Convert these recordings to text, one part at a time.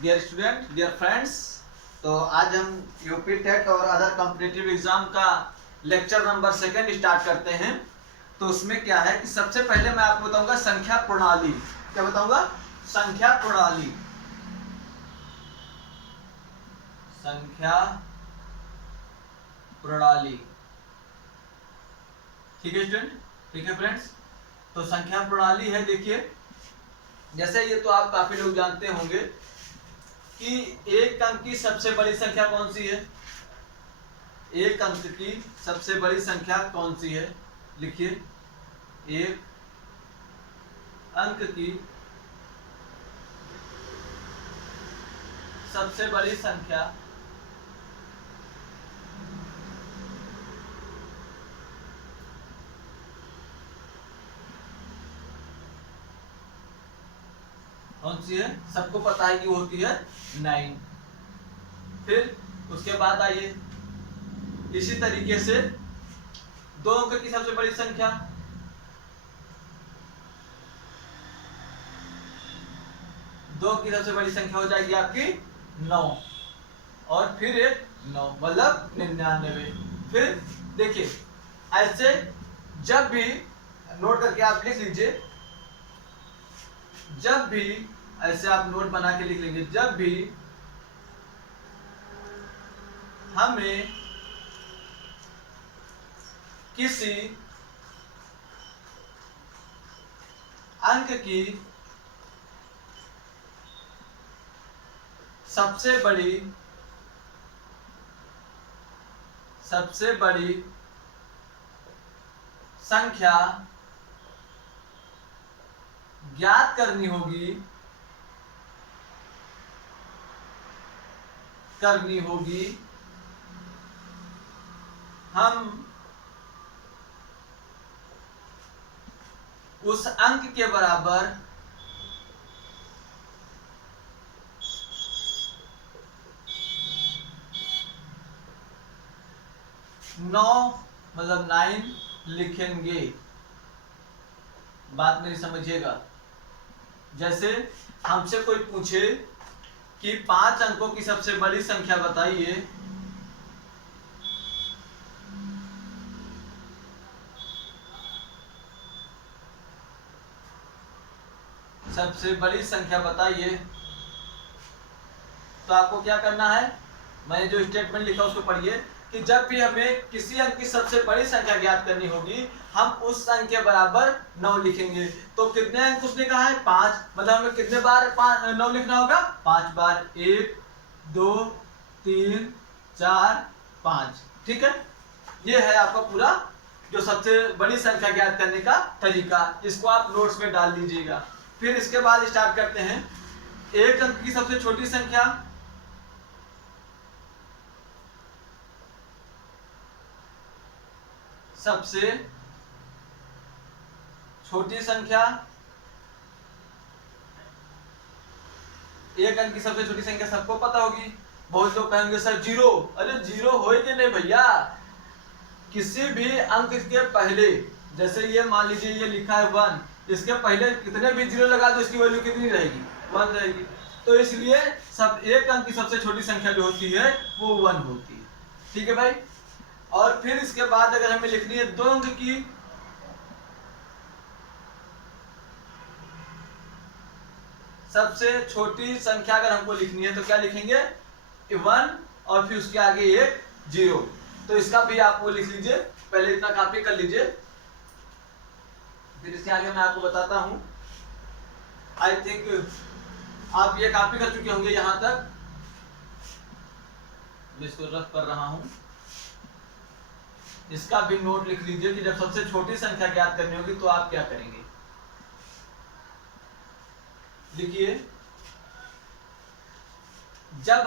Dear student, dear friends, तो आज हम यूपी टेट और अदर कॉम्पिटिटिव एग्जाम का लेक्चर नंबर 2 स्टार्ट करते हैं। तो उसमें क्या है कि सबसे पहले मैं आपको बताऊंगा संख्या प्रणाली। क्या बताऊंगा? संख्या प्रणाली। संख्या प्रणाली। ठीक है स्टूडेंट, ठीक है फ्रेंड्स। तो संख्या प्रणाली है, देखिए जैसे ये तो आप काफी लोग जानते होंगे कि एक अंक की सबसे बड़ी संख्या कौन सी है। एक अंक की सबसे बड़ी संख्या कौन सी है? लिखिए, एक अंक की सबसे बड़ी संख्या कौन सी है? सबको पता है कि वो होती है 9। फिर उसके बाद आइए, इसी तरीके से दो अंक की सबसे बड़ी संख्या, दो अंक की सबसे बड़ी संख्या हो जाएगी आपकी 9, और फिर एक 9 मतलब 99। फिर देखिए ऐसे जब भी नोट करके आप लिख लीजिए, जब भी ऐसे आप नोट बना के लिख लेंगे, जब भी हमें किसी अंक की सबसे बड़ी संख्या ज्ञात करनी होगी, हम उस अंक के बराबर नौ मतलब 9 लिखेंगे। बात मेरी समझिएगा। जैसे हमसे कोई पूछे कि 5 अंकों की सबसे बड़ी संख्या बताइए, सबसे बड़ी संख्या बताइए, तो आपको क्या करना है? मैंने जो स्टेटमेंट लिखा उसको पढ़िए कि जब भी हमें किसी अंक की सबसे बड़ी संख्या ज्ञात करनी होगी, हम उस अंक के बराबर 9 लिखेंगे। तो कितने अंक उसने कहा है? 5, मतलब हमें कितने बार 9 लिखना होगा? 5 बार। 1 2 3 4 5। ठीक है, ये है आपका पूरा जो सबसे बड़ी संख्या ज्ञात करने का तरीका। इसको आप नोट्स में डाल दीजिएगा। फिर इसके बाद स्टार्ट करते हैं एक अंक की सबसे छोटी संख्या। सबसे छोटी संख्या, एक अंक की सबसे छोटी संख्या सबको पता होगी। बहुत लोग कहेंगे सर जीरो। अरे जीरो होएगी नहीं भैया, किसी भी अंक के पहले, जैसे ये मान लीजिए ये लिखा है 1, इसके पहले कितने भी जीरो लगा दो, इसकी वैल्यू कितनी रहेगी? 1 रहेगी। तो इसलिए सब एक अंक की सबसे छोटी संख्या जो होती है वो 1 होती है। ठीक है भाई। और फिर इसके बाद अगर हमें लिखनी है दो अंक की सबसे छोटी संख्या, अगर हमको लिखनी है तो क्या लिखेंगे? 1 और फिर उसके आगे एक 0। तो इसका भी आप वो लिख लीजिए, पहले इतना कॉपी कर लीजिए, फिर इसके आगे मैं आपको बताता हूं। आई थिंक आप ये कॉपी कर चुके होंगे यहां तक। मैं इसको रफ कर रहा हूं। इसका भी नोट लिख लीजिए कि जब सबसे छोटी संख्या ज्ञात करनी होगी तो आप क्या करेंगे। लिखिए, जब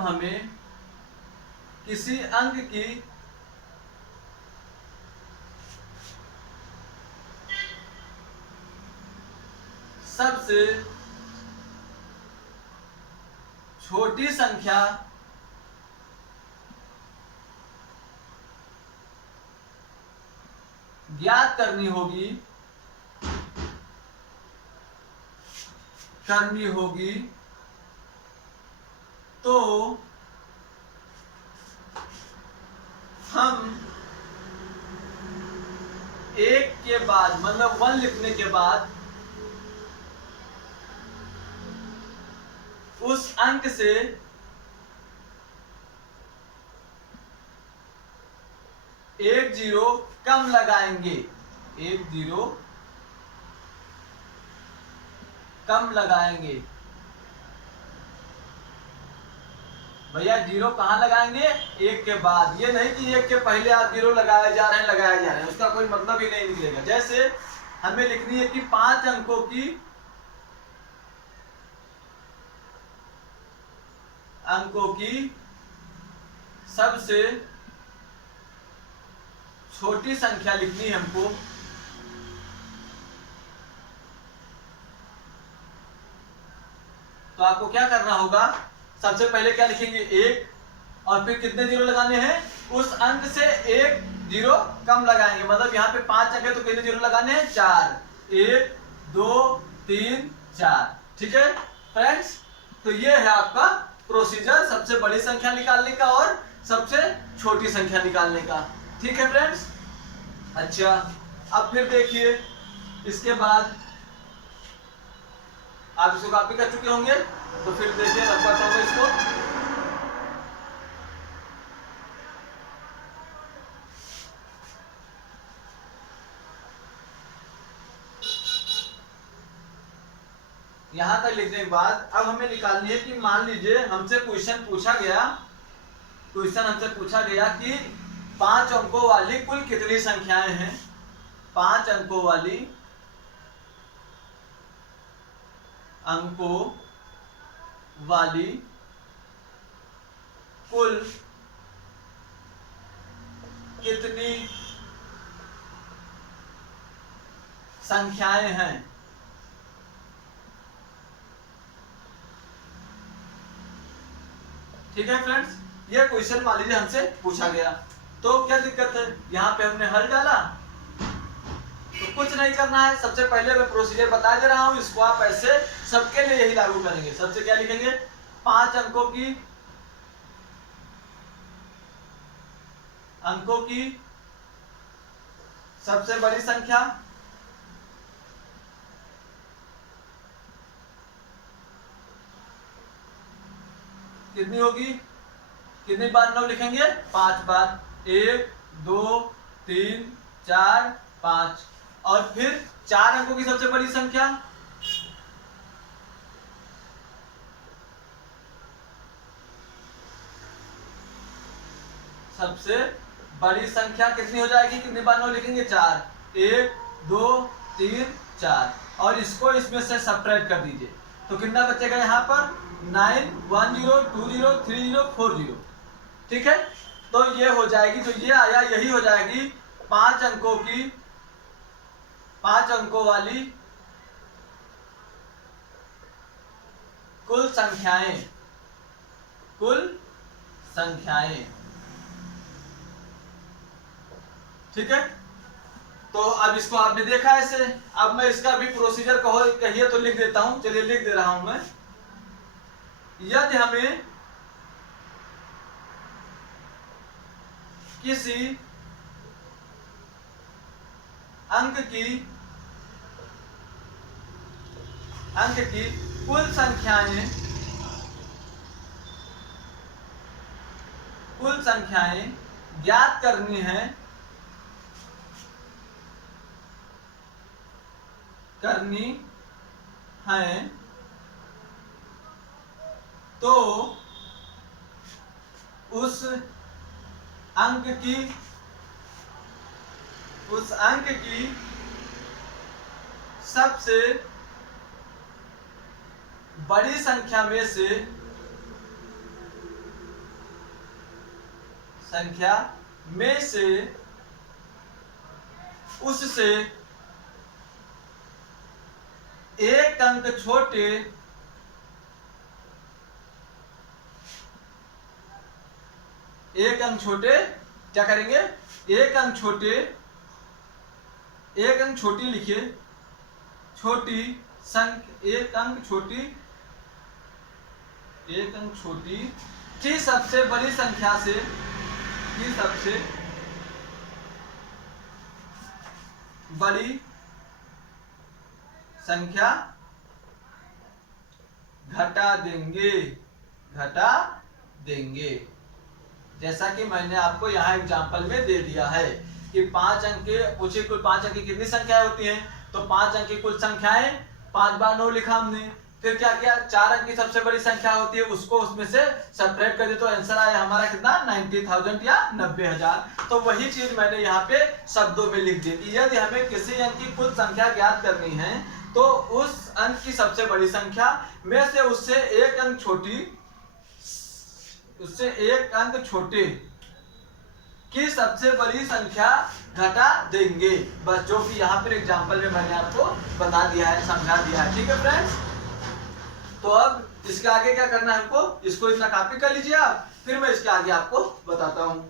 हमें किसी अंक की सबसे छोटी संख्या ज्ञात करनी होगी करनी होगी तो हम एक के बाद मतलब 1 लिखने के बाद उस अंक से एक जीरो कम लगाएंगे, एक जीरो कम लगाएंगे। भैया जीरो कहाँ लगाएंगे? एक के बाद, ये नहीं कि एक के पहले आप जीरो लगाए जा रहे हैं, उसका कोई मतलब ही नहीं निकलेगा। जैसे हमें लिखनी है कि 5 अंकों की सबसे छोटी संख्या लिखनी है हमको। तो आपको क्या करना होगा, सबसे पहले क्या लिखेंगे? 1 और फिर कितने जीरो लगाने हैं? उस अंक से एक जीरो कम लगाएंगे। मतलब यहाँ पे 5 अंक है तो कितने जीरो लगाने हैं? 4। 1 2 3 4। ठीक है फ्रेंड्स, तो ये है आपका प्रोसीजर सबसे बड़ी संख्या निकालने का और सबसे छोटी संख्या निकालने का। ठीक है फ्रेंड्स। अच्छा, अब फिर देखिए, इसके बाद आप इसको कॉपी कर चुके होंगे, तो फिर देखिए रखवाता हूँ इसको। यहां तक लिखने के बाद अब हमें निकालनी है कि मान लीजिए हमसे क्वेश्चन पूछा गया कि 5 अंकों वाली कुल कितनी संख्याएं हैं? 5 अंकों वाली कुल कितनी संख्याएं हैं? ठीक है फ्रेंड्स, ये क्वेश्चन मान लीजिए हमसे पूछा गया, तो क्या दिक्कत है? यहाँ पे हमने हल डाला, तो कुछ नहीं करना है। सबसे पहले मैं प्रोसीजर बता दे रहा हूं, इसको आप ऐसे सबके लिए यही लागू करेंगे। सबसे क्या लिखेंगे? 5 अंकों की सबसे बड़ी संख्या कितनी होगी? कितनी बार 9 लिखेंगे? 5 बार। 1 2 3 4 5। और फिर 4 अंकों की सबसे बड़ी संख्या कितनी हो जाएगी? कितनी बार 9 लिखेंगे? 4। 1 2 3 4। और इसको इसमें से सब्ट्रैक्ट कर दीजिए, तो कितना बचेगा यहाँ पर? 9 1 0 2 0 3 0 4 0। ठीक है, तो ये हो जाएगी, जो ये आया यही हो जाएगी 5 अंकों वाली कुल संख्याएं। ठीक है, तो अब इसको आपने देखा ऐसे। अब मैं इसका भी प्रोसीजर कहिए तो लिख देता हूं। चलिए लिख दे रहा हूं मैं। यदि हमें किसी अंक की कुल संख्याएं ज्ञात करनी है तो उस अंक की सबसे बड़ी संख्या में से उससे एक अंक छोटे क्या करेंगे? एक अंक छोटी लिखिए, छोटी एक अंक छोटी की सबसे बड़ी संख्या से बड़ी संख्या घटा देंगे। जैसा कि मैंने आपको यहाँ एग्जांपल में दे दिया है कि 5 अंक के पूछे कुल 5 अंक की कितनी संख्याएं होती हैं, तो 5 अंक की कुल संख्याएं 5 बार 9 लिखा हमने। फिर क्या किया, 4 अंक की सबसे बड़ी संख्या होती है उसको उसमें से सब्ट्रैक्ट कर दे तो आंसर आया हमारा कितना 90,000 या 90,000। तो वही चीज मैंने यहाँ पे शब्दों में लिख दी कि यदि हमें किसी अंक की कुल संख्या ज्ञात करनी है तो उस अंक की सबसे बड़ी संख्या में से उससे एक अंक छोटे की सबसे बड़ी संख्या घटा देंगे। बस जो कि यहाँ पर एग्जांपल में मैंने आपको बता दिया है, समझा दिया है। ठीक है फ्रेंड्स, तो अब इसके आगे क्या करना है हमको, इसको इतना कॉपी कर लीजिए आप, फिर मैं इसके आगे आपको बताता हूं।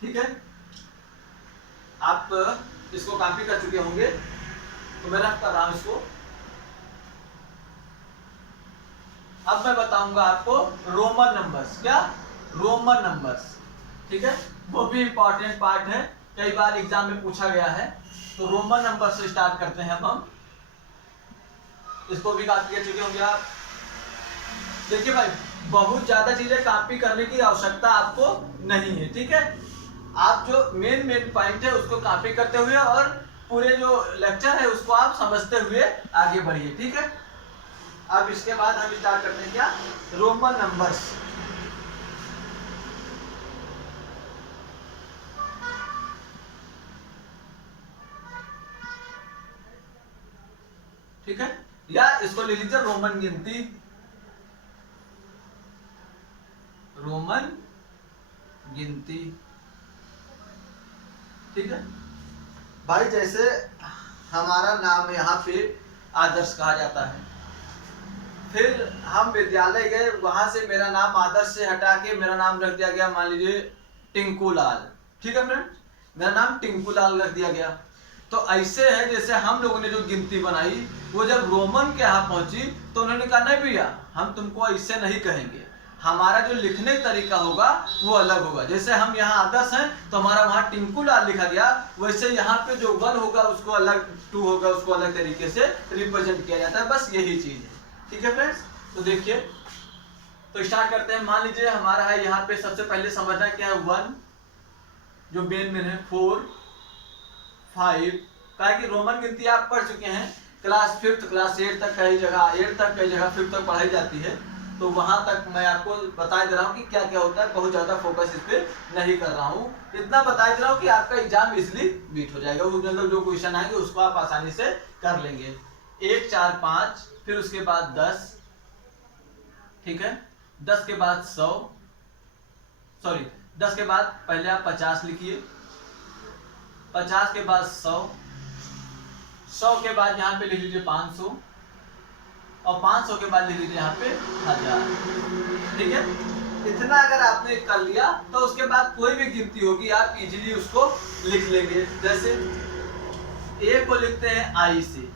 ठीक है, आप इसको कॉपी कर चुके होंगे तो मैं रख कर रहा हूं इसको। अब मैं बताऊंगा आपको रोमन नंबर्स। क्या? Roman numbers. ठीक है, वो भी इंपॉर्टेंट पार्ट है, कई बार एग्जाम में पूछा गया है। तो रोमन नंबर से स्टार्ट करते हैं अब हम। इसको भी कॉपी कर चुके होंगे आप। देखिए भाई, बहुत ज्यादा चीजें कॉपी करने की आवश्यकता आपको नहीं है। ठीक है, आप जो मेन पॉइंट है उसको कॉपी करते हुए और पूरे जो लेक्चर है उसको आप समझते हुए आगे बढ़िए। ठीक है, अब इसके बाद हम स्टार्ट करते हैं क्या, रोमन नंबर्स। ठीक है, या इसको ले लीजिए रोमन गिनती। रोमन गिनती। ठीक है भाई, जैसे हमारा नाम यहाँ पे आदर्श कहा जाता है, फिर हम विद्यालय गए, वहां से मेरा नाम आदर्श से हटा के मेरा नाम रख दिया गया मान लीजिए टिंकू लाल। ठीक है फ्रेंड्स, मेरा नाम टिंकू लाल रख दिया गया। तो ऐसे है जैसे हम लोगों ने जो गिनती बनाई वो जब रोमन के यहाँ पहुंची तो उन्होंने कहा नहीं भैया, हम तुमको ऐसे नहीं कहेंगे, हमारा जो लिखने का तरीका होगा वो अलग होगा। जैसे हम यहाँ आदर्श हैं तो हमारा वहाँ टिंकू लाल लिखा गया, वैसे यहाँ पे जो 1 होगा उसको अलग, 2 होगा उसको अलग तरीके से रिप्रेजेंट किया जाता है। बस यही चीज है। ठीक है फ्रेंड्स, तो देखिए, तो स्टार्ट करते हैं। मान लीजिए हमारा है यहाँ पे, सबसे पहले समझना क्या है, 1 जो मेन है, 4 5, कहा कि रोमन गिनती आप पढ़ चुके हैं, क्लास 5th क्लास 8 तक कई जगह, 8 तक कई जगह 5th तक पढ़ाई जाती है। तो वहां तक मैं आपको बता दे रहा हूँ कि क्या क्या होता है, बहुत ज्यादा फोकस इस पे नहीं कर रहा हूँ, इतना बता दे रहा हूँ कि आपका एग्जाम इजिली बीट हो जाएगा। वो मतलब जो क्वेश्चन आएंगे उसको आप आसानी से कर लेंगे। 1 4 5, फिर उसके बाद 10। ठीक है, 10 के बाद 100, सॉरी 10 के बाद पहले आप 50 लिखिए, 50 के बाद 100, 100 के बाद यहाँ पे लिख लीजिए 500, और 500 के बाद लिख लीजिए यहाँ पे 1000। ठीक है, इतना अगर आपने कर लिया तो उसके बाद कोई भी गिनती होगी आप इजीली उसको लिख लेंगे। जैसे A को लिखते हैं I से,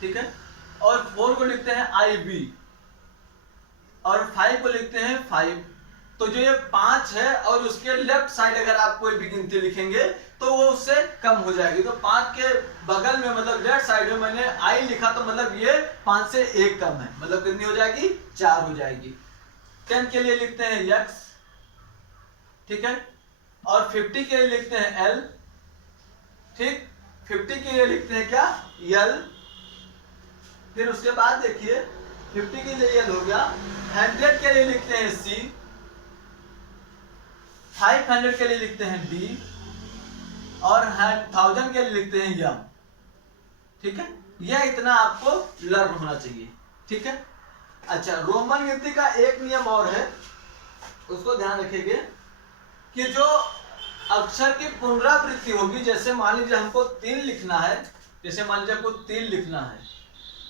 ठीक है, और 4 को लिखते हैं IB, और 5 को लिखते हैं 5। तो जो ये 5 है और उसके लेफ्ट साइड अगर आप कोई भी गिनती लिखेंगे तो वो उससे कम हो जाएगी। तो 5 के बगल में मतलब लेफ्ट साइड में मैंने I लिखा तो मतलब ये 5 से 1 कम है, मतलब कितनी हो जाएगी, 4 हो जाएगी। 10 के लिए लिखते हैं X, ठीक है, और 50 के लिए लिखते हैं L, ठीक, 50 के लिए लिखते हैं क्या, L। फिर उसके बाद देखिए 50 के लिए L हो गया, 100 के लिए लिखते हैं C, 500 के लिए लिखते हैं D, और 1000 के लिए लिखते हैं M। ठीक है, यह इतना आपको लर्न होना चाहिए। ठीक है, अच्छा, रोमन गिनती का एक नियम और है, उसको ध्यान रखेंगे कि जो अक्षर की पुनरावृत्ति होगी, जैसे मान लीजिए हमको 3 लिखना है, जैसे मान लीजिए हमको 3 लिखना है,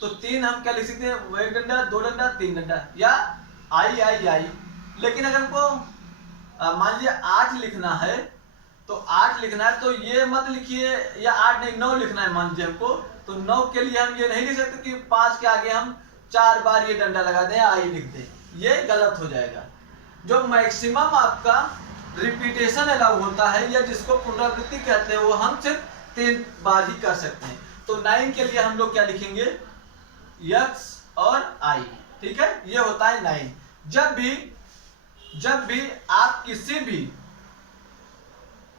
तो 3 हम क्या लिख सकते हैं, 1 डंडा, 2 डंडा, 3 डंडा, या I। लेकिन अगर हमको मान लीजिए 8 लिखना है तो 8 लिखना है, तो ये मत लिखिए, या 8 नहीं 9 लिखना है मान लीजिए हमको, तो 9 के लिए हम ये नहीं लिख सकते कि 5 के आगे हम 4 बार ये डंडा लगा दें, आई लिख दें, ये गलत हो जाएगा। जो मैक्सिमम आपका रिपीटेशन अलाउ होता है या जिसको पुनरावृत्ति कहते हैं, वो हम सिर्फ 3 बार ही कर सकते हैं। तो 9 के लिए हम लोग क्या लिखेंगे, यक्स और आई, ठीक है, ये होता है 9। जब भी आप किसी भी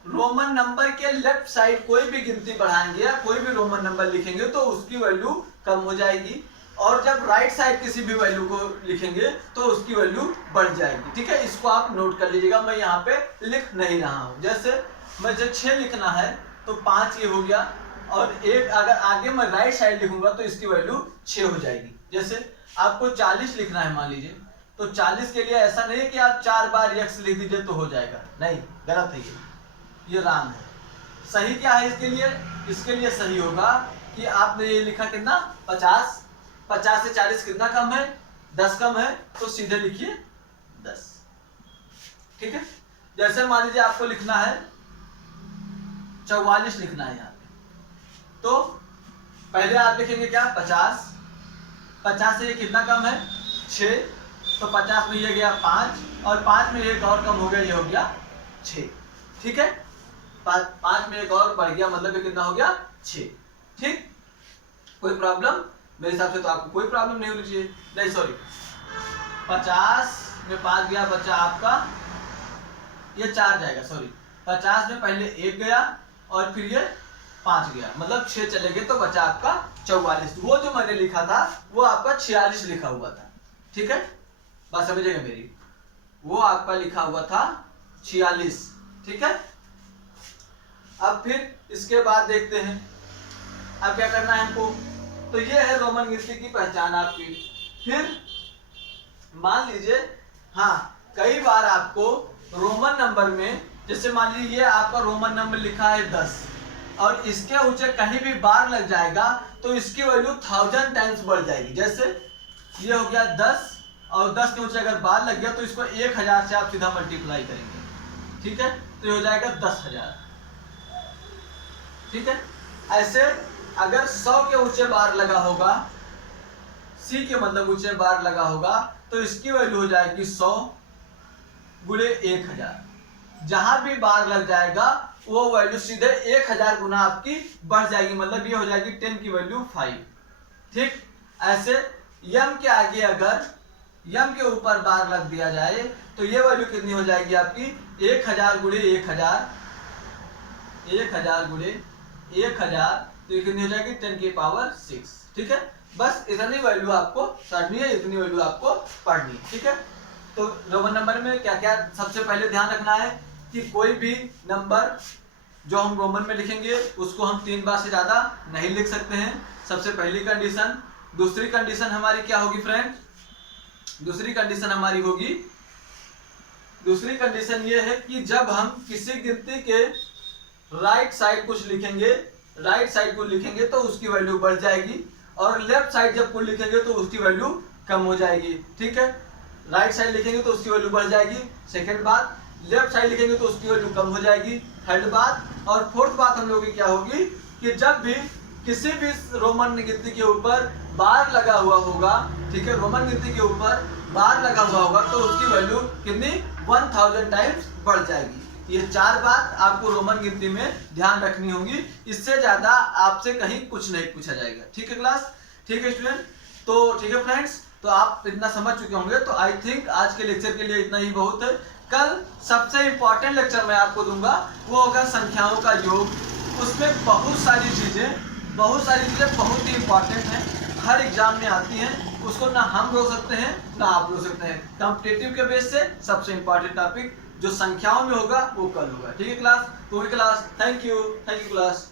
रोमन नंबर के लेफ्ट साइड कोई भी गिनती बढ़ाएंगे या कोई भी रोमन नंबर लिखेंगे तो उसकी वैल्यू कम हो जाएगी, और जब राइट साइड किसी भी वैल्यू को लिखेंगे तो उसकी वैल्यू बढ़ जाएगी, ठीक है। इसको आप नोट कर लीजिएगा, मैं यहाँ पे लिख नहीं रहा हूँ। जैसे मुझे 6 लिखना है तो 5 ये हो गया, और एक अगर आगे मैं राइट साइड लिखूंगा तो इसकी वैल्यू 6 हो जाएगी। जैसे आपको 40 लिखना है मान लीजिए, तो 40 के लिए ऐसा नहीं है कि आप 4 बार यक्स लिख दीजिए तो हो जाएगा, नहीं, गलत है ये रॉन्ग है। सही क्या है इसके लिए सही होगा कि आपने ये लिखा कितना 50 से 40 कितना कम है, 10 कम है, तो सीधे लिखिए 10, ठीक है। जैसे मान लीजिए आपको लिखना है 44 लिखना है यहाँ पे, तो पहले आप लिखेंगे क्या 50 से ये कितना कम है 6, तो 50 में ये गया 5 और 5 में एक और कम हो गया, ये हो गया 6, ठीक है। 5 में एक और बढ़ गया, मतलब ये कितना हो गया 6, ठीक। कोई प्रॉब्लम? मेरे हिसाब से तो आपको कोई प्रॉब्लम नहीं होनी चाहिए, नहीं सॉरी, 50 में 5 गया, बचा आपका ये 4 जाएगा, सॉरी 50 में पहले 1 गया और फिर ये 5 गया, मतलब 6 चले गए, तो बचा आपका 44। वो जो मैंने लिखा था वो आपका 46 लिखा हुआ था, ठीक है, बात समझिएगा मेरी, वो आपका लिखा हुआ था 46, ठीक है। अब फिर इसके बाद देखते हैं अब क्या करना है हमको। तो ये है रोमन गिनती की पहचान आपकी। फिर मान लीजिए, हाँ, कई बार आपको रोमन नंबर में, जैसे मान लीजिए ये आपका रोमन नंबर लिखा है 10 और इसके ऊंचे कहीं भी बार लग जाएगा तो इसकी वैल्यू 1000 टाइम्स बढ़ जाएगी। जैसे ये हो गया 10 और 10 के ऊंचे अगर बार लग गया तो इसको 1000 से आप सीधा मल्टीप्लाई करेंगे, ठीक है, तो ये हो जाएगा 10,000, ठीक है। ऐसे अगर 100 के ऊंचे बार लगा होगा, सी के मतलब ऊंचे बार लगा होगा, तो इसकी वैल्यू हो जाएगी 100 गुणे 1000। जहां भी बार लग जाएगा वो वैल्यू सीधे 1000 गुना आपकी बढ़ जाएगी, मतलब ये हो जाएगी 10 की वैल्यू 5, ठीक। ऐसे यम के आगे अगर यम के ऊपर बार लग दिया जाए तो ये वैल्यू कितनी हो जाएगी आपकी 1000 गुणे 1000, 1000 गुणे 1000, तो ये कितनी हो जाएगी 10 की पावर 6, ठीक है। बस इतनी वैल्यू आपको पढ़नी है, इतनी वैल्यू आपको पढ़नी है, ठीक है। तो रोमन नंबर में क्या क्या सबसे पहले ध्यान रखना है कि कोई भी नंबर जो हम रोमन में लिखेंगे उसको हम 3 बार से ज्यादा नहीं लिख सकते हैं, सबसे पहली कंडीशन। दूसरी कंडीशन हमारी क्या होगी फ्रेंड? दूसरी कंडीशन हमारी होगी, दूसरी कंडीशन ये है कि जब हम किसी गिनती के राइट साइड कुछ लिखेंगे, राइट साइड को लिखेंगे तो उसकी वैल्यू बढ़ जाएगी, और लेफ्ट साइड जब कुछ लिखेंगे तो उसकी वैल्यू कम हो जाएगी, ठीक है। राइट साइड लिखेंगे तो उसकी वैल्यू बढ़ जाएगी, सेकंड बात, लेफ्ट साइड लिखेंगे तो उसकी वैल्यू कम हो जाएगी, थर्ड बात। और फोर्थ बात हम लोगों की क्या होगी कि जब भी किसी भी रोमन गिनती के ऊपर बार लगा हुआ होगा, ठीक है, रोमन गिनती के ऊपर बार लगा हुआ होगा तो उसकी वैल्यू कितनी 1000 टाइम्स बढ़ जाएगी। ये 4 बात आपको रोमन गिनती में ध्यान रखनी होगी, इससे ज्यादा आपसे कहीं कुछ नहीं पूछा जाएगा, ठीक है क्लास, ठीक है स्टूडेंट। तो ठीक है फ्रेंड्स, तो आप इतना समझ चुके होंगे, तो आई थिंक आज के लेक्चर के लिए इतना ही बहुत है। कल सबसे इंपॉर्टेंट लेक्चर मैं आपको दूंगा, वो होगा संख्याओं का योग। उसमें बहुत सारी चीजें बहुत ही इंपॉर्टेंट हैं, हर एग्जाम में आती हैं, उसको ना हम रोक सकते हैं ना आप रोक सकते हैं। कॉम्पिटिटिव के बेस से सबसे इंपॉर्टेंट टॉपिक जो संख्याओं में होगा वो कल होगा, ठीक है क्लास। तो क्लास, थैंक यू क्लास।